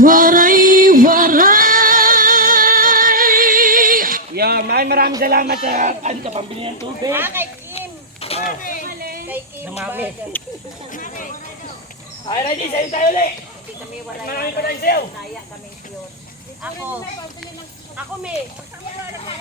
Waray-waray. Yan, maraming salamat sa ano ka pambili ng tubig. Kay Kim. Kay Kim. Mami. Ay, ready, sa'yo tayo ulit. Hindi kami wala. Maraming pala sa'yo. Naya kami yun. Ako. Ako, me.